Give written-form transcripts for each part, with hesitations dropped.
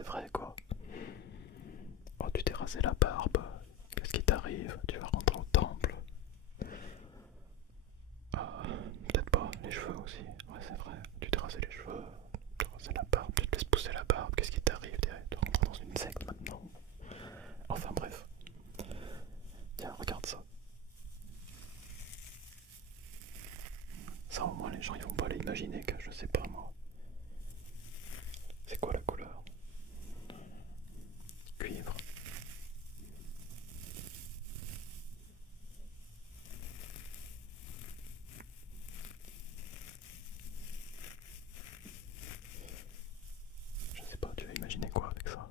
c'est vrai quoi. Oh, tu t'es rasé la barbe. Qu'est-ce qui t'arrive? Tu vas rentrer au temple. Ah, peut-être pas, les cheveux aussi. Ouais, c'est vrai. Tu t'es rasé les cheveux, tu t'es rasé la barbe, tu te laisses pousser la barbe. Qu'est-ce qui t'arrive? Tu rentres dans une secte maintenant. Enfin bref. Tiens, regarde ça. Ça au moins les gens ils vont pas l'imaginer que je sais pas moi. C'est quoi la couleur? Cuivre. Je sais pas, tu vas imaginer quoi avec ça?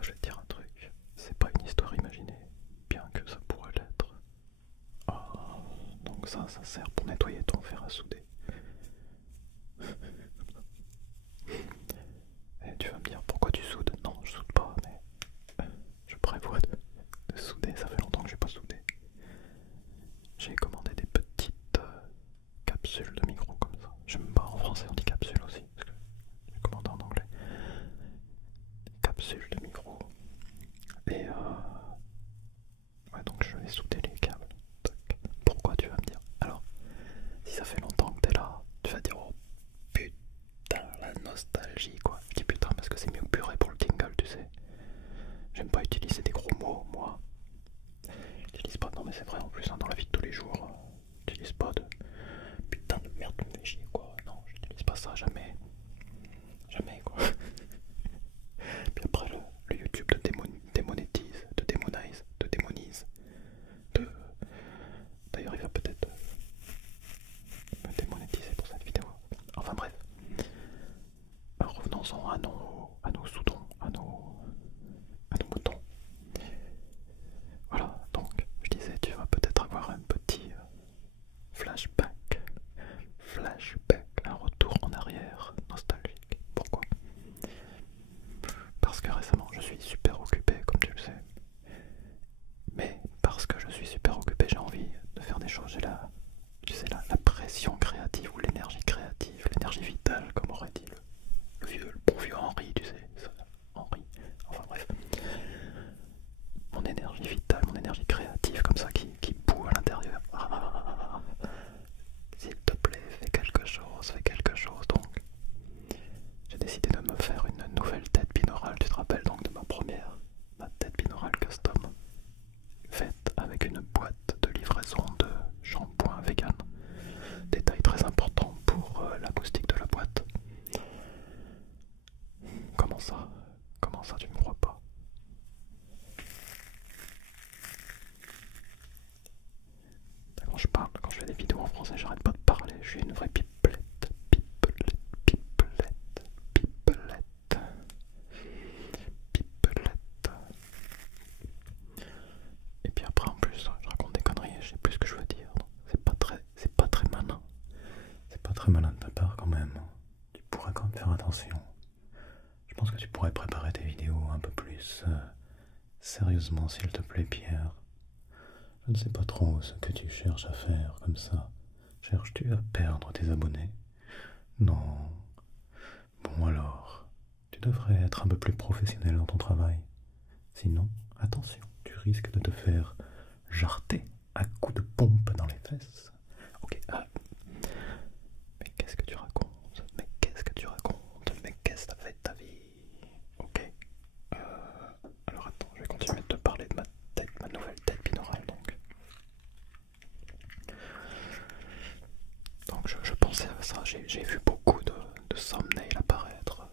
Je vais te dire un truc, c'est pas une histoire imaginée, bien que ça pourrait l'être. Ah, donc ça sert pour nettoyer ton fer à souder. Et tu vas me dire pourquoi tu soudes? Non, je soude pas, mais je prévois de souder, ça fait longtemps que j'ai pas soudé. J'ai commandé des petites capsules de micro comme ça. Je sais même pas, en français on dit capsule aussi, parce que j'ai commandé en anglais. Capsules de micro. Et ouais, donc je vais souder les câbles. Tac. Pourquoi tu vas me dire? Alors, si ça fait longtemps que t'es là, tu vas dire oh putain la nostalgie quoi. Je dis putain parce que c'est mieux que purée pour le tingle, tu sais. J'aime pas utiliser des gros mots, moi. J'utilise pas, non mais c'est vrai en plus, hein, dans la vie de tous les jours, j'utilise pas de putain de merde de me chier quoi. Non, j'utilise pas ça, jamais. Jamais quoi. Puis après le YouTube démonétise, te démonise. D'ailleurs il va peut-être me démonétiser pour cette vidéo. Enfin bref. Revenons-en à nos soudons, à nos moutons. Voilà, donc je disais tu vas peut-être avoir un petit flashback, un retour en arrière nostalgique. Pourquoi? Parce que récemment je suis super occupé comme tu le sais. Mais parce que je suis super occupé j'ai envie de faire des choses. J'ai tu sais, la pression créative ou l'énergie créative, l'énergie vitale comme aurait dit le bon vieux Henri, tu sais, Henri, enfin bref. Mon énergie vitale, mon énergie créative comme ça qui bout à l'intérieur. S'il te plaît, fais quelque chose donc. J'ai décidé de me faire une nouvelle tête binaurale, tu te rappelles donc de ma tête binaurale custom, faite avec une boîte de livraison de shampoing vegan. Détail très important pour l'acoustique de la boîte. Comment ça? Comment ça tu me crois pas? Quand je parle, quand je fais des vidéos en français, j'arrête pas de parler, je suis une vraie pipelette, pipelette, pipelette, pipelette, pipelette. Et puis après en plus, je raconte des conneries, je sais plus ce que je veux dire. C'est pas très malin. C'est pas très malin de ta part quand même. Tu pourrais quand même faire attention. Je pense que tu pourrais préparer tes vidéos un peu plus sérieusement s'il te plaît Pierre. Je ne sais pas trop ce que tu cherches à faire comme ça. Cherches-tu à perdre tes abonnés? Non. Bon alors, tu devrais être un peu plus professionnel dans ton travail. Sinon, attention, tu risques de te faire jarter à coups de pompe dans les fesses. Ok, mais qu'est-ce que tu racontes? Mais qu'est-ce que tu racontes? Mais qu'est-ce que t'as fait de ta vie? Ok. Alors attends, je vais continuer de te parler de ma nouvelle tête binaurale donc. Donc je pensais à ça, j'ai vu beaucoup de thumbnails apparaître.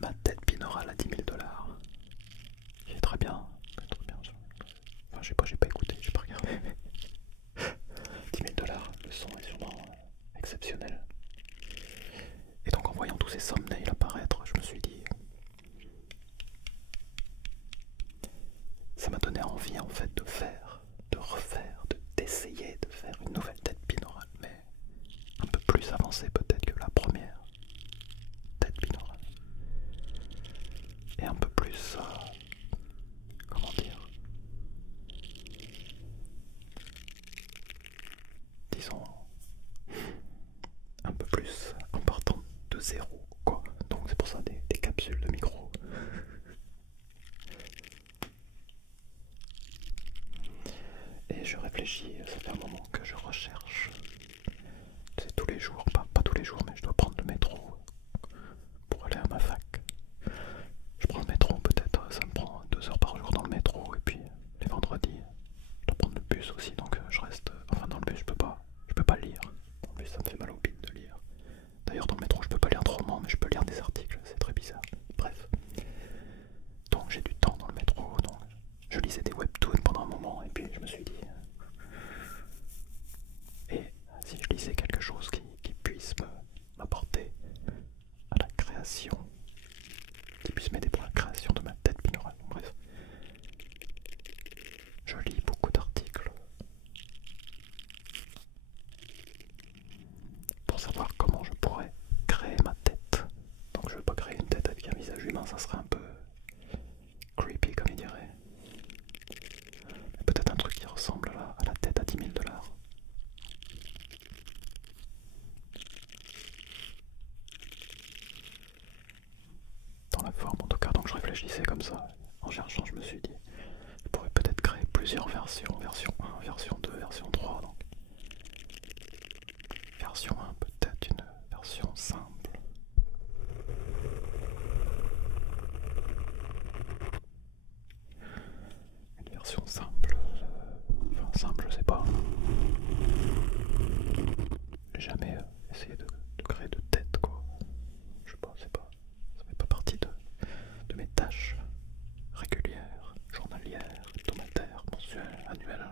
Ma tête binaurale à 10 000 $. Qui est très bien, très bien. Enfin j'ai pas écouté, j'ai pas regardé. 10 000 $, le son est sûrement exceptionnel. Et donc en voyant tous ces thumbnails apparaître, je me suis dit... Ça m'a donné envie en fait de refaire, d'essayer de faire une nouvelle tête binaurale, mais un peu plus avancée peut-être. je réfléchis, ça fait un moment que je recherche. C'est tous les jours, pas tous les jours, mais je dois prendre le métro pour aller à ma fac. Je prends le métro, peut-être, ça me prend 2 heures par jour dans le métro, et puis les vendredis, je dois prendre le bus aussi, donc je reste. Enfin, dans le bus, je peux pas lire. Dans le bus, ça me fait mal au bide de lire. D'ailleurs, dans le métro, je peux pas lire de romans, mais je peux lire des articles, c'est très bizarre. Bref. Donc, j'ai du temps dans le métro, donc je lisais des webtoons pendant un moment, et puis je me suis dit. Et si je lisais quelque chose qui puisse m'apporter à la création, qui puisse m'aider pour la création de ma tête binaurale. Bref, je lis beaucoup d'articles pour savoir comment je pourrais créer ma tête. Donc je ne veux pas créer une tête avec un visage humain, ça serait un peu creepy comme il dirait. Peut-être un truc qui ressemble à la tête à 10 000 $. Dans la forme en tout cas, donc je réfléchissais comme ça. En cherchant, je me suis dit, je pourrais peut-être créer plusieurs versions, version 1, version 2, version 3. Donc. Version 1, peut-être une version simple. Une version simple, enfin simple, je sais pas. J'ai jamais essayé de créer de tête, quoi. Je sais pas, ça fait pas partie de mes tâches régulières, journalières, hebdomadaires, mensuelles, annuelles.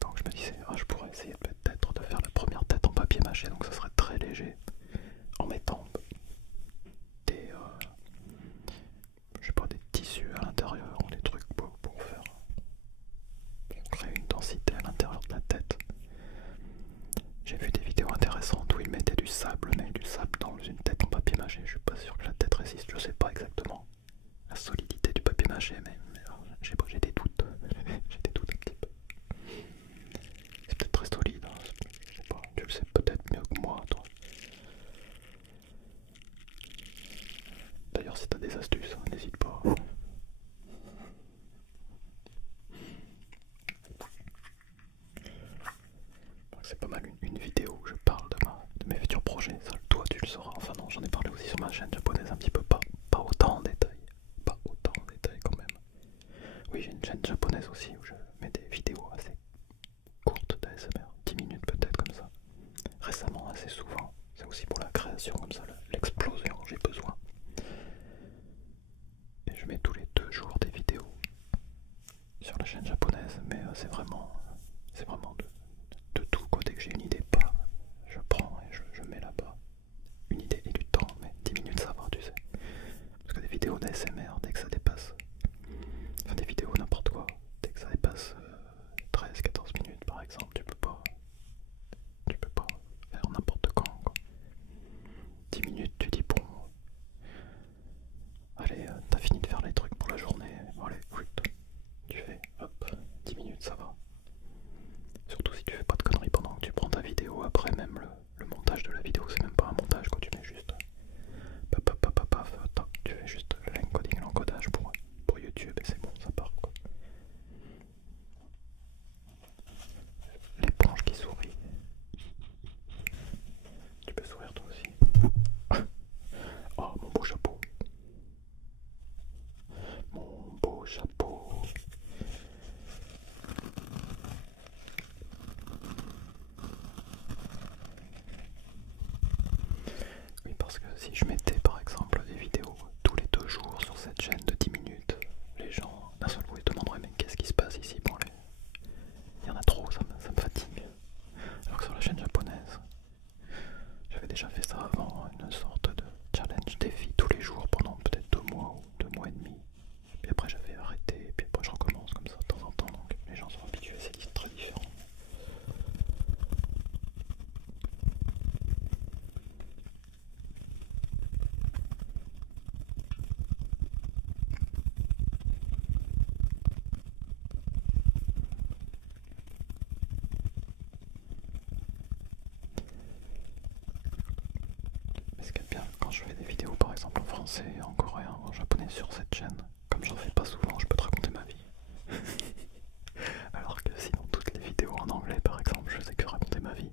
Donc je me disais, je pourrais essayer peut-être de faire la première tête en papier mâché, donc ça serait très léger, en mettant des, je sais pas, des tissus à l'intérieur ou des trucs pour créer une densité à l'intérieur de la tête. J'ai vu des vidéos intéressantes où ils mettaient du sable, mais du sable dans une tête en papier mâché. Je suis pas sûr que la tête résiste, je sais pas exactement la solidité du papier mâché, mais j'ai des doutes. J'ai des doutes un petit peu. C'est peut-être très solide, hein. Je sais pas, tu le sais peut-être mieux que moi, toi. D'ailleurs, si t'as des astuces, n'hésite pas. C'est pas mal une vidéo où je parle de mes futurs projets. Ça, toi, tu le sauras. Enfin non, j'en ai parlé aussi sur ma chaîne japonaise un petit peu, pas autant en détail. Pas autant en détail quand même. Oui, j'ai une chaîne japonaise aussi où je mets des vidéos assez courtes d'ASMR, 10 minutes peut-être comme ça. Récemment, assez souvent. C'est aussi pour la création comme ça, l'explosion, j'ai besoin. Et je mets tous les 2 jours des vidéos sur la chaîne japonaise, mais c'est vraiment de tout côté que j'ai une idée, pas je prends et je mets là-bas une idée et du temps, mais 10 minutes ça va, tu sais. Parce que des vidéos d'ASMR, dès que ça dépasse, enfin des vidéos n'importe quoi, dès que ça dépasse 13-14 minutes par exemple, tu peux pas faire n'importe quand, quoi. 10 minutes, tu dis bon, allez, t'as fini de faire les trucs pour la journée, allez, tu fais, hop, 10 minutes ça va. Surtout si tu fais pas de conneries pendant que tu prends ta vidéo, après même le montage de la vidéo, c'est même pas un montage quoi, tu mets juste tu fais juste l'encoding, l'encodage pour YouTube et c'est bon, ça part quoi. L'éponge qui sourit. Tu peux sourire toi aussi. Oh mon beau chapeau. Mon beau chapeau. Ce qui est bien quand je fais des vidéos par exemple en français, en coréen, en japonais sur cette chaîne, comme j'en fais pas souvent, je peux te raconter ma vie. Alors que si dans toutes les vidéos en anglais par exemple, je sais que raconter ma vie.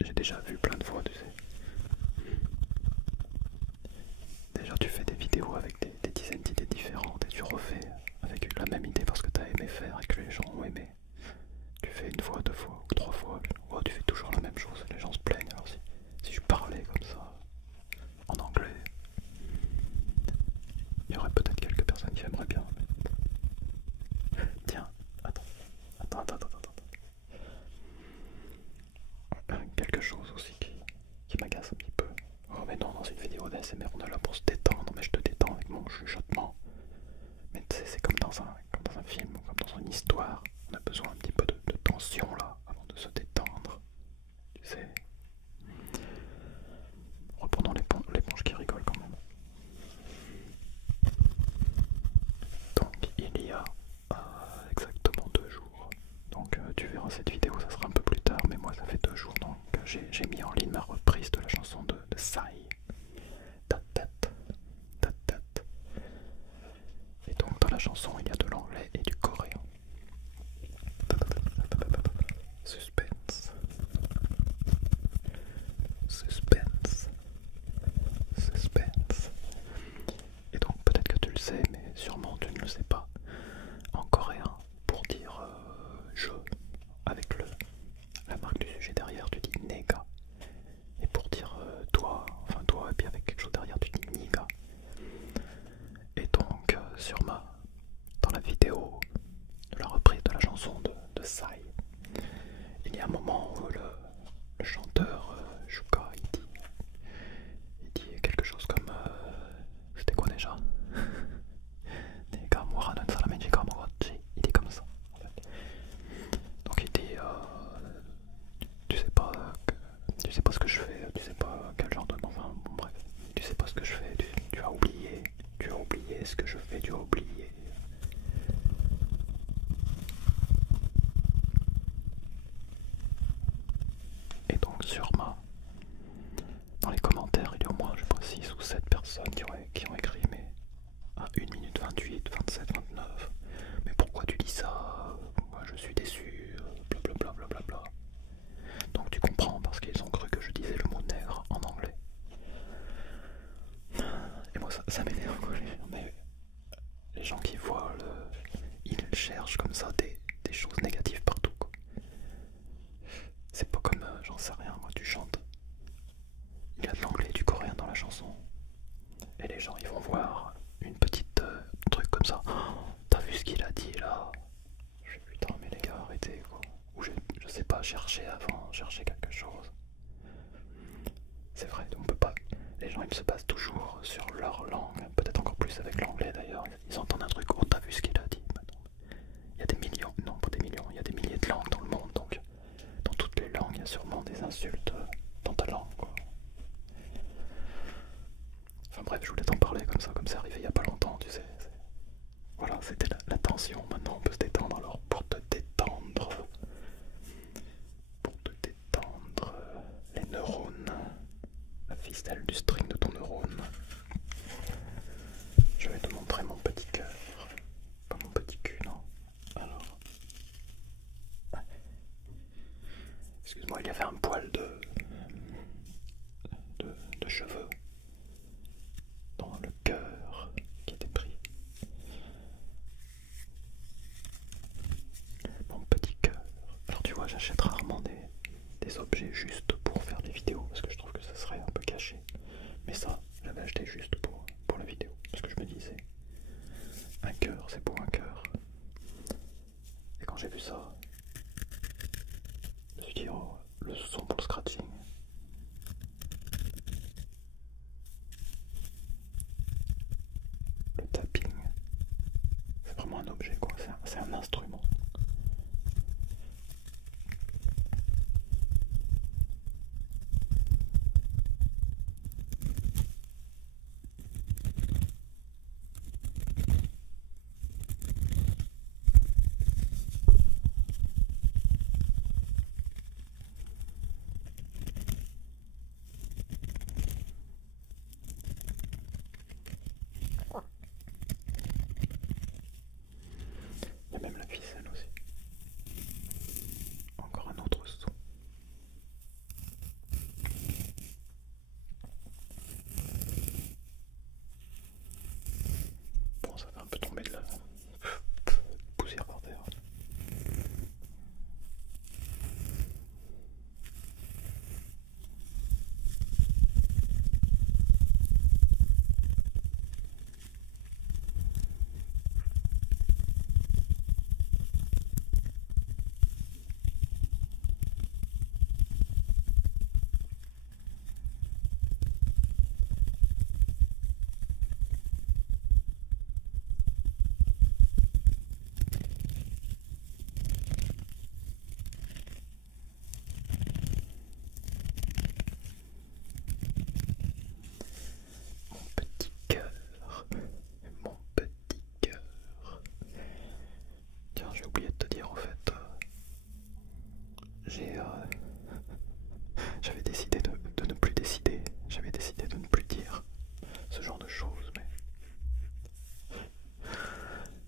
J'ai déjà vu plein de fois, tu sais. Déjà tu fais des vidéos avec des dizaines d'idées différentes et tu refais avec la même idée parce que tu as aimé faire et que les gens ont aimé. Tu fais une fois, deux fois ou trois fois, oh, tu fais toujours la même chose, les gens se plaignent. Alors si je parlais comme ça en anglais, il y aurait peut-être quelques personnes qui aimeraient bien. Mais... Tiens, attends. Quelque chose aussi qui m'agace un petit peu. Oh mais non, dans une vidéo d'ASMR on est là pour se détendre, mais je te détends avec mon chuchotement. Mais tu sais, c'est comme dans un film, comme dans une histoire. On a besoin un petit peu de tension là, avant de se détendre. Tu sais. Reprenons l'éponge qui rigole quand même. Donc il y a exactement 2 jours. Donc tu verras cette vidéo, ça sera un peu plus tard, mais moi ça fait 2 jours. Donc j'ai mis en ligne ma reprise de la chanson de Psy. Ta tête. Et donc dans la chanson il y a de l'anglais et du coréen. Suspense. Et donc peut-être que tu le sais, mais sûrement tu ne le sais pas. En coréen, pour dire je, avec la marque du sujet derrière, tu dis nega. Et pour dire toi, enfin toi, et puis avec quelque chose derrière, tu dis niga. Et donc dans la vidéo de la reprise de la chanson de Psy, il y a un moment où le chanteur Shuka il dit quelque chose comme c'était quoi déjà? Il dit comme ça en fait. Donc il dit tu sais pas ce que je fais, tu sais pas quel genre de... Enfin bon bref, tu sais pas ce que je fais, tu as oublié ce que je fais, tu as oublié. Et donc dans les commentaires, il y a au moins je pense 6 ou 7 personnes qui ont écrit mais à 1 minute 28, 27, 29. Mais pourquoi tu dis ça? Moi je suis déçu, blablabla. Bla bla bla. Donc tu comprends parce qu'ils ont cru que je disais le mot nègre en anglais. Et moi ça m'énerve quoi. Mais les gens qui voient ils cherchent comme ça des choses négatives partout quoi. C'est pas comme j'en sais rien, moi tu chantes. Il y a de l'anglais et du coréen dans la chanson. Et les gens ils vont voir une petite truc comme ça. Oh, t'as vu ce qu'il a dit là? Je fais putain mais les gars arrêtez quoi. Ou je sais pas, chercher avant, chercher quelque chose. C'est vrai, on peut pas. Les gens ils se basent toujours sur leur langue, peut-être encore plus avec l'anglais d'ailleurs. Ils entendent un truc, oh t'as vu ce qu'il a dit? Il y a des millions, non pas des millions, il y a des milliers de langues dans le monde, donc dans toutes les langues il y a sûrement des insultes dans ta langue quoi. Enfin bref, je voulais t'en parler comme ça, comme c'est arrivé il y a pas longtemps, tu sais. Voilà, c'était la tension, maintenant on peut se détendre, alors pour te détendre, les neurones, la ficelle du string de ton neurone, je vais te montrer mon petit cœur, pas mon petit cul, non. Alors, excuse-moi, il y avait un poil de cheveux dans le cœur qui était pris. Mon petit cœur. Alors tu vois, j'achète rarement des objets juste pour faire des vidéos parce que je trouve que ça serait un peu caché. Mais ça, j'avais acheté juste pour la vidéo parce que je me disais, un cœur, c'est beau un cœur. Et quand j'ai vu ça, je me suis dit, oh, le son pour le scratching. Le tapping, c'est vraiment un objet quoi, c'est un instrument. j'ai j'avais décidé de ne plus décider, j'avais décidé de ne plus dire ce genre de choses,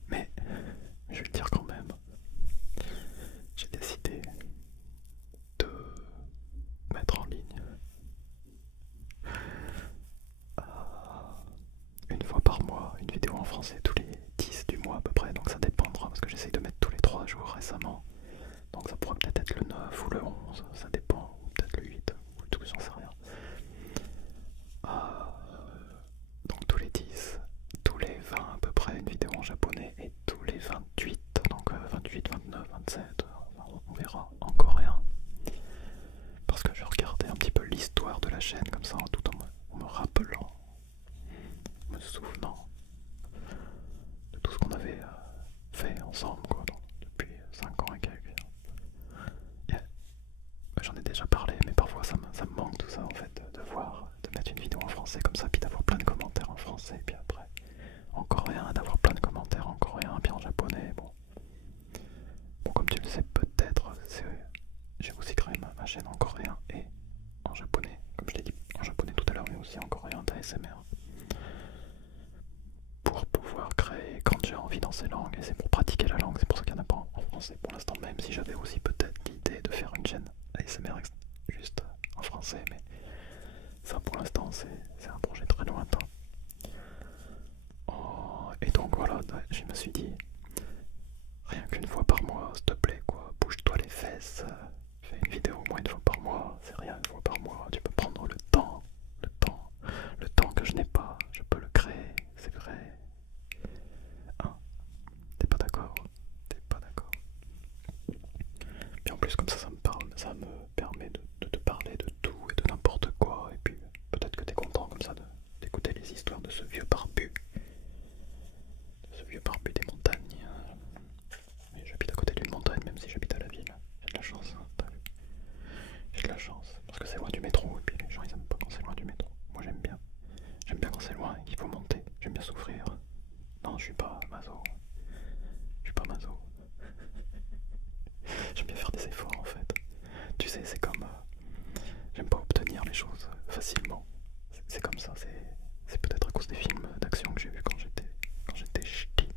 mais je vais le dire quand même. J'ai décidé de mettre en ligne une fois par mois une vidéo en français tous les 10 du mois à peu près, donc ça dépendra parce que j'essaye de mettre tous les 3 jours récemment. Donc ça pourrait peut-être être le 9 ou le 11, ça dépend, ou peut-être le 8, ou tout, j'en sais rien. Donc tous les 10, tous les 20 à peu près une vidéo en japonais, et tous les 28, donc 28, 29, 27, on verra, en coréen. Parce que je regardais un petit peu l'histoire de la chaîne comme ça, tout en me rappelant, me souvenant de tout ce qu'on avait fait ensemble quoi, depuis 5 ans et quelques. J'en ai déjà parlé, mais parfois ça me manque tout ça en fait, de voir, de mettre une vidéo en français comme ça, puis d'avoir plein de commentaires en français, puis après en coréen, d'avoir plein de commentaires en coréen, puis en japonais. Bon comme tu le sais peut-être, j'ai aussi créé ma chaîne en coréen et en japonais, comme je l'ai dit en japonais tout à l'heure, mais aussi en coréen d'ASMR. Pour pouvoir créer quand j'ai envie dans ces langues, et c'est pour pratiquer la langue, c'est pour ça qu'il n'y en a pas en français pour l'instant, même si j'avais aussi peut-être l'idée de faire une chaîne ASMR juste en français, mais ça pour l'instant c'est un projet très lointain. Et donc voilà, je me suis dit, rien qu'une fois par mois, s'il te plaît quoi, bouge-toi les fesses, fais une vidéo au moins une fois par mois, c'est rien une fois par mois, tu peux prendre le temps que je n'ai pas, je peux le créer, c'est vrai. Hein? T'es pas d'accord? T'es pas d'accord? Puis en plus comme ça me parle, ça me permet de te parler de tout et de n'importe quoi, et puis peut-être que t'es content comme ça d'écouter les histoires de ce vieux barbu. De ce vieux barbu des montagnes. Mais j'habite à côté d'une montagne même si j'habite à la ville. J'ai de la chance, hein, t'as vu? J'ai de la chance, parce que c'est loin du métro, et puis les gens ils aiment pas quand c'est loin du métro. Moi j'aime bien. J'aime bien quand c'est loin et qu'il faut monter. J'aime bien souffrir. Non, je suis pas maso. Je suis pas maso. J'aime bien faire des efforts en fait. Tu sais, c'est comme... j'aime pas obtenir les choses facilement. C'est comme ça, c'est peut-être à cause des films d'action que j'ai vus quand j'étais ch'ti.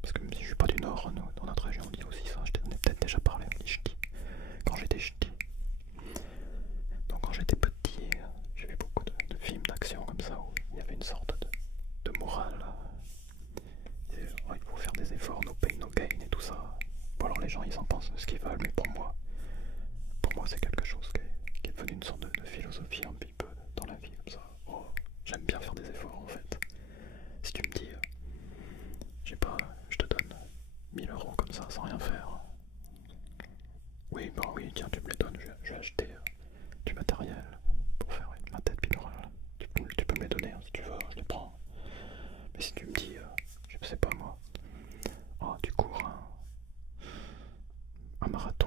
Parce que même si je suis pas du Nord, nous, dans notre région on dit aussi ça, je t'en ai peut-être déjà parlé, on dit ch'ti. Quand j'étais ch'ti. Donc quand j'étais petit, j'ai vu beaucoup de films d'action comme ça où il y avait une sorte de morale. Il faut faire des efforts, no pain, no gain et tout ça. Bon alors les gens ils en pensent ce qu'ils veulent, mais pour moi c'est quelque chose qui est devenu une sorte de philosophie un petit peu dans la vie comme ça. Oh, j'aime bien faire des efforts en fait. Si tu me dis, je sais pas, je te donne 1000 € comme ça sans rien faire. Oui, bah oui, tiens, tu me les donnes, je vais acheter du matériel pour faire ma tête binaurale. Tu peux me les donner hein, si tu veux, je les prends. Mais si tu me dis, je sais pas moi, oh, tu cours un marathon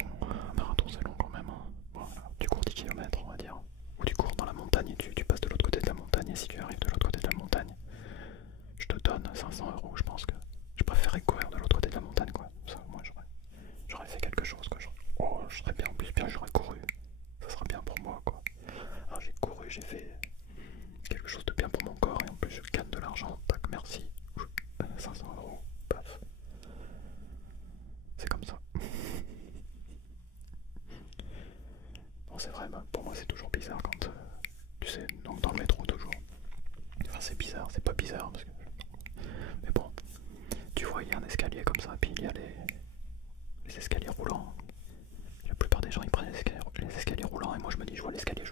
c'est long quand même. Hein. Voilà, tu cours 10 km on va dire. Ou tu cours dans la montagne et tu passes de l'autre côté de la montagne, et si tu arrives de l'autre côté de la montagne, je te donne 500 €, je pense que je préférerais courir de l'autre côté de la montagne quoi. Ça, moi j'aurais fait quelque chose quoi. Oh, je serais bien, en plus bien j'aurais couru. Ça sera bien pour moi quoi. Alors j'ai couru, j'ai fait quelque chose de bien pour mon corps, et en plus je gagne de l'argent, tac, merci. 500 €, paf. C'est comme ça. Bon, c'est vrai, pour moi c'est toujours bizarre quand, tu sais, donc dans le métro toujours. Enfin c'est bizarre, c'est pas bizarre, parce que... mais bon, tu vois, il y a un escalier comme ça, puis il y a les escaliers roulants. La plupart des gens ils prennent les escaliers roulants, et moi je me dis, je vois l'escalier,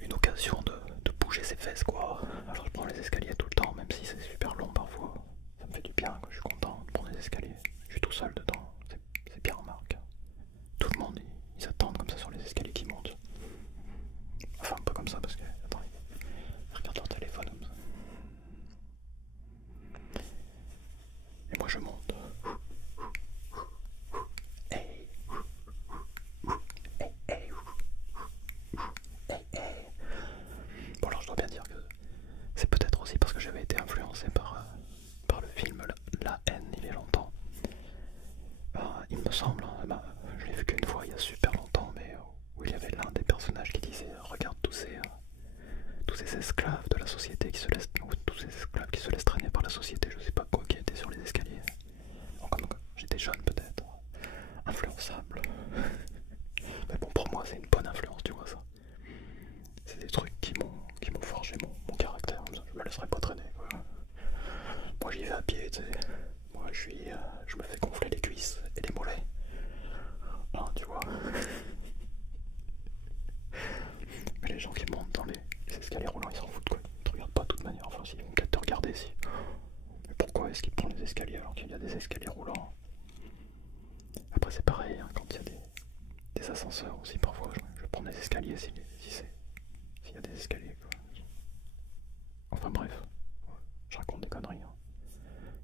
une occasion de bouger ses fesses quoi. Alors je prends les escaliers tout le temps, même si c'est super long parfois. Ça me fait du bien, quoi. Je suis content de prendre les escaliers. Je suis tout seul dedans, c'est bien remarque. Tout le monde, ils attendent comme ça sur les escaliers qui montent. Enfin pas comme ça parce que, attends, ils regardent leur téléphone comme ça. Et moi je monte. Hey. Hey, hey. Hey, hey. Bon alors je dois bien dire que c'est peut-être aussi parce que j'avais été influencé par le film La Haine il y a longtemps. Il me semble, ascenseurs aussi parfois. Je prends des escaliers s'il y a des escaliers quoi. Enfin bref, je raconte des conneries, hein.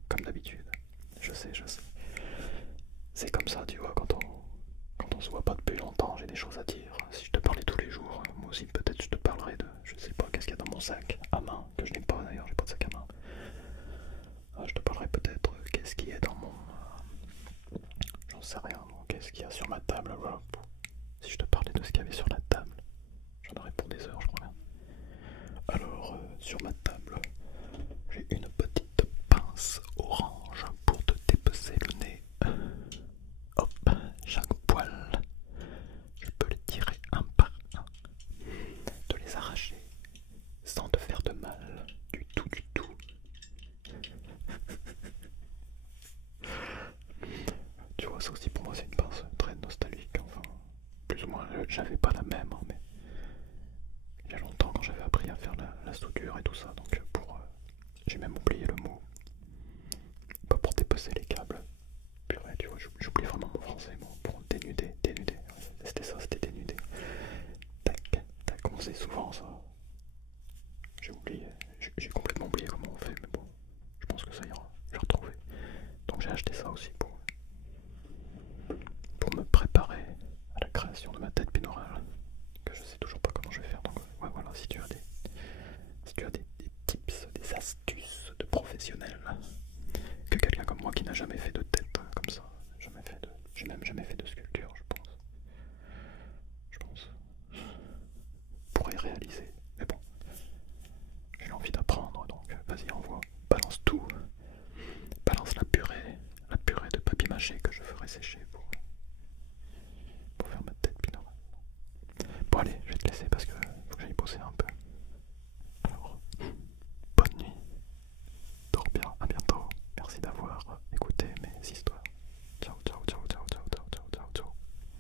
Comme d'habitude. Je sais. C'est comme ça, tu vois, quand on se voit pas depuis longtemps, j'ai des choses à dire. Si je te parlais tous les jours, moi aussi peut-être je te parlerai de, je sais pas, qu'est-ce qu'il y a dans mon sac à main, que je n'ai pas d'ailleurs, j'ai pas de sac à main. Je te parlerai peut-être qu'est-ce qu'il y a dans mon... j'en sais rien, qu'est-ce qu'il y a sur ma table, voilà. Si je te parlais de ce qu'il y avait sur la table, j'en aurais pour des heures, je crois bien. Alors, sur ma table, j'ai une petite pince orange pour te dépecer le nez. Hop, chaque poil, je peux les tirer un par un, te les arracher sans te faire de mal, du tout. Tu vois, ça aussi pour moi c'est une pince très nostalgique, enfin, plus ou moins, j'avais pas la même, hein, mais il y a longtemps quand j'avais appris à faire la soudure et tout ça, donc j'ai même oublié le mot, pas pour dépecer les câbles, purée, tu vois, j'oublie vraiment mon français, bon, pour dénuder, c'était ça, c'était dénuder, tac, on sait souvent ça, j'ai complètement oublié comment on fait, mais bon, je pense que ça ira, je vais retrouver, donc j'ai acheté ça aussi pour me préparer à la création de ma tête binaurale, que je sais toujours pas comment je vais faire, donc ouais, voilà, si tu as des tips, des astuces de professionnels, que quelqu'un comme moi qui n'a jamais fait de tête comme ça, j'ai même jamais fait de sculpture, je pense, pourrait réaliser, mais bon, j'ai envie d'apprendre, donc vas-y, envoie, balance tout,